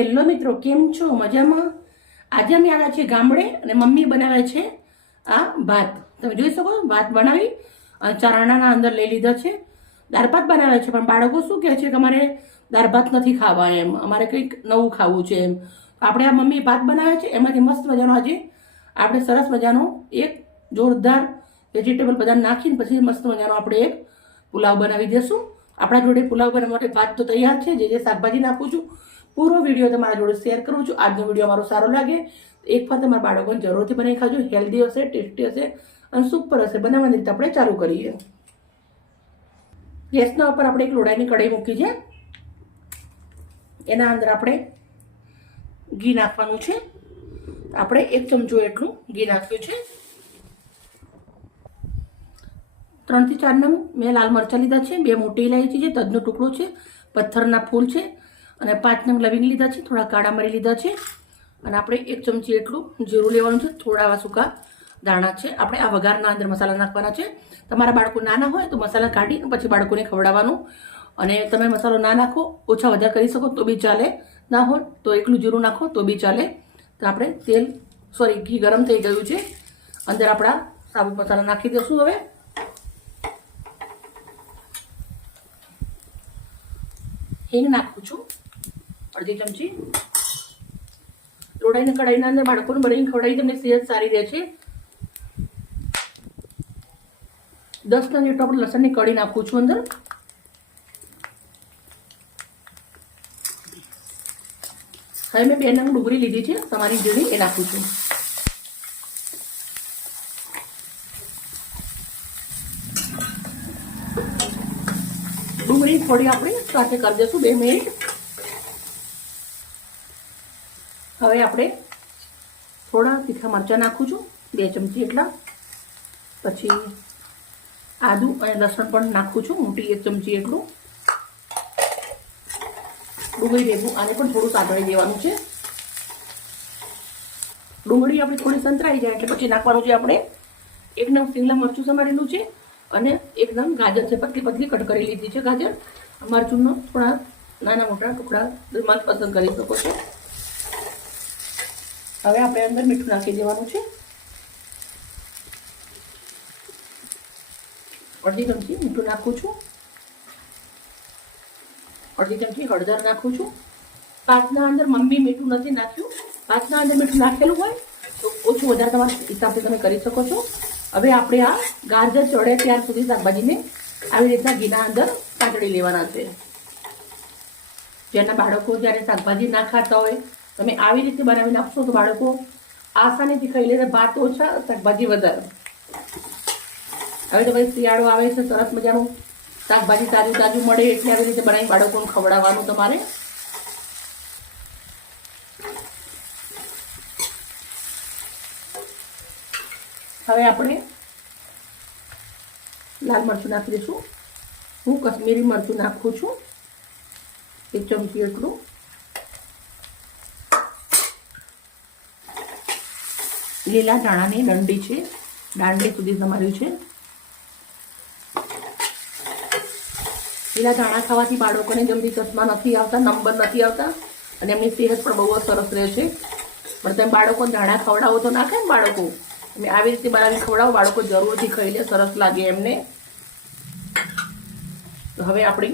Hello મિત્રો કેમ છો? મજામાં? આજે અમે આવ્યા છીએ ગામડે અને મમ્મી બનાવે છે આ ભાત. તમે જોઈ શકો ભાત બનાવી અને ચણાના અંદર લઈ લીધા છે. દાળ ભાત બનાવે છે, પણ બાળકો શું કહે છે કે અમારે દાળ ભાત નથી ખાવા એમ. અમારે કંઈક નવું ખાવું છે એમ. આપણે આ મમ્મી ભાત બનાવે છે, એમાંથી મસ્ત મજાનો આજે આપણે સરસ મજાનો એક જોરદાર વેજીટેબલ બધા નાખીને પછી મસ્ત મજાનો આપણે એક પુલાવ બનાવી દઈશું આપણા જોડે પુલાવ બનાવવા માટે ભાત તો તૈયાર છે, જે જે શાકભાજી નાખું છું પૂરો વીડિયો તમારા જોડે શેર કરું છું. આજનો વીડિયો મારો સારો લાગે, એક વાર તમારા બાળકોને જરૂરથી બનાવી ખાજો. હેલ્ધી હશે ટેસ્ટી હશે અને સુપર હશે. બનાવવાની રીતે આપણે ચાલુ કરીએ. ગેસના ઉપર આપણે એક લોડાની કઢાઈ મૂકી છે. એના અંદર આપણે ઘી નાખવાનું છે. આપણે એક ચમચો એટલું ઘી નાખ્યું છે. ત્રણથી ચાર નંગ મેં લાલ મરચાં લીધા છે. બે મોટી ઇલાયચી છે, તજનો ટુકડો છે, પથ્થરના ફૂલ છે. અને પાંચ નંગ લવિંગ લીધા છે, થોડા કાળા મરી લીધા છે. અને આપણે એક ચમચી એટલું જીરું લેવાનું છે, થોડા આવા સૂકા દાણા છે. આપણે આ વઘારના અંદર મસાલા નાખવાના છે. તમારા બાળકો નાના હોય તો મસાલા કાઢી પછી બાળકોને ખવડાવવાનું. અને તમે મસાલો ના નાખો, ઓછા વધારે કરી શકો તો બી ચાલે. ના હોય તો એકલું જીરું નાખો તો બી ચાલે. તો આપણે તેલ સોરી ઘી ગરમ થઈ ગયું છે. અંદર આપણા સાબુ મસાલા નાખી દઈશું હવે. હિંગ નાખું છું. અડધી ચમચી. રોડાઈને કઢાઈના અંદર બાળકોને બનાવીને ખવડાવી તમને સેહત સારી રહે છે. દસ ટન જેટલો આપણે લસણની કઢી નાખું છું અંદર. હવે મેં બે નંગ ડુંગળી લીધી છે, તમારી જેવી એ નાખું છું. ડુંગળી થોડી આપણે સાથે કરી દઈશું, બે મિનિટ. હવે આપણે થોડા તીખા મરચાં નાખું છું બે ચમચી એટલા. પછી આદુ અને લસણ પણ નાખું છું મોટી એક ચમચી એટલું. ડુંગળી ભેગું, આને પણ થોડું સાંતળી દેવાનું છે. ડુંગળી આપણી થોડી સંતરાઈ જાય એટલે પછી નાખવાનું છે આપણે એકદમ સિંગલા મરચું સમારેલું છે અને એકદમ ગાજર છે, પતલી પતલી કટ કરી લીધી છે ગાજર. મરચુંનો થોડા નાના મોટા ટુકડા મન પસંદ કરી શકો છો. હવે આપણે અંદર મીઠું નાખી દેવાનું છે. અડધી ચમચી મીઠું નાખું છું. અડધી ચમચી હળદર નાખું છું. પાંચના અંદર મમ્મી મીઠું નથી નાખ્યું. પાંચના અંદર મીઠું નાખેલું હોય તો ઓછું વધારે તમારા હિસાબથી તમે કરી શકો છો. હવે આપણે આ ગાજર ચડે ત્યાર સુધી શાકભાજીને આવી રીતના ઘીના અંદર કાચડી લેવાના છે. જેના બાળકો જ્યારે શાકભાજી ના ખાતા હોય તમે આવી રીતે બનાવી નાખશો તો બાળકો આસાનીથી ખાઈ લે ભાત ઓછા, શાકભાજી વધારે. હવે તો ભાઈ શિયાળો આવે છે, સરસ મજાનું શાકભાજી તાજું તાજું મળે એટલે આવી રીતે બનાવી બાળકોને ખવડાવવાનું તમારે. હવે આપણે લાલ મરચું નાખી દઈશું. હું કશ્મીરી મરચું નાખું છું. એક ચમચી એટલું લીલા ધાણાની દંડી છે. દાંડી સુધી તમારું છે. લીલા ધાણા ખાવાથી બાળકોને જલ્દી ચશ્મા નથી આવતા, નંબર નથી આવતા અને એમની સેહત પણ બહુ સરસ રહે છે. પણ તમે બાળકો ધાણા ખવડાવો તો ના ખાય ને બાળકો? તમે આવી રીતે બનાવી ખવડાવો, બાળકો જરૂરથી ખાઈ લે, સરસ લાગે એમને. તો હવે આપણી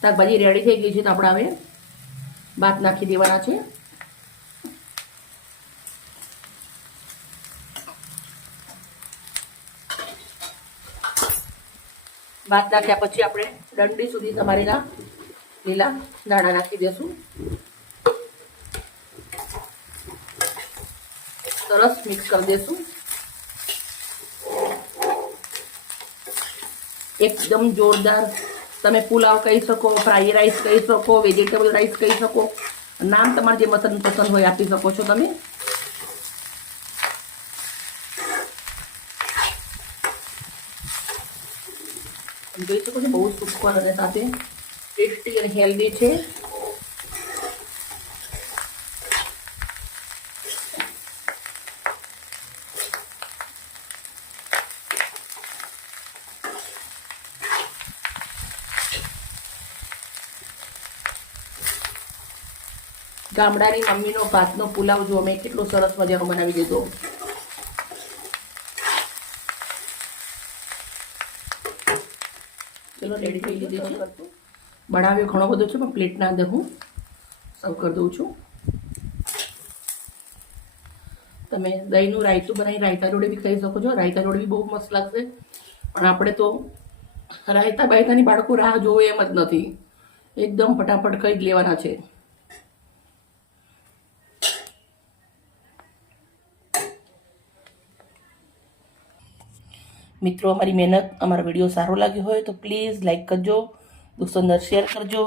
શાકભાજી રેડી થઈ ગઈ છે તો આપણે હવે ભાત નાખી દેવાના છે. ભાત નાખ્યા પછી આપણે દંડી સુધી તમારેલા લીલા દાણા નાખી દેશું. સરસ મિક્સ કરી દેશું. એકદમ જોરદાર તમે પુલાવ કહી શકો, ફ્રાઈ રાઈસ કહી શકો, વેજીટેબલ રાઈસ કહી શકો. નામ તમારે જે મસન પસંદ હોય આપી શકો છો તમે. જોઈ શકો છો, બહુ સુખવા અને સાથે. ટેસ્ટી અને હેલ્ધી છે. ગામડાની મમ્મીનો ભાતનો પુલાવ જો મેં કેટલો સરસ મજાનો બનાવી દીધો. ચલો રેડી થઈ લીધી છે બનાવ્યો ઘણો બધો છે પણ પ્લેટના અંદર હું સર્વ કરી દઉં છું. તમે દહીંનું રાયતું બનાવી રાયતા રોડે બી ખાઈ શકો છો. રાયતા રોડે બી બહુ મસ્ત લાગશે. પણ આપણે તો રાયતા બાયતાની બાળકો રાહ જોવે એમ જ નથી. એકદમ ફટાફટ ખાઈ જ લેવાના છે. મિત્રો, અમારી મહેનત, અમારો વીડિયો સારો લાગ્યો હોય તો પ્લીઝ લાઇક કરજો દોસ્તો અંદર શેર કરજો.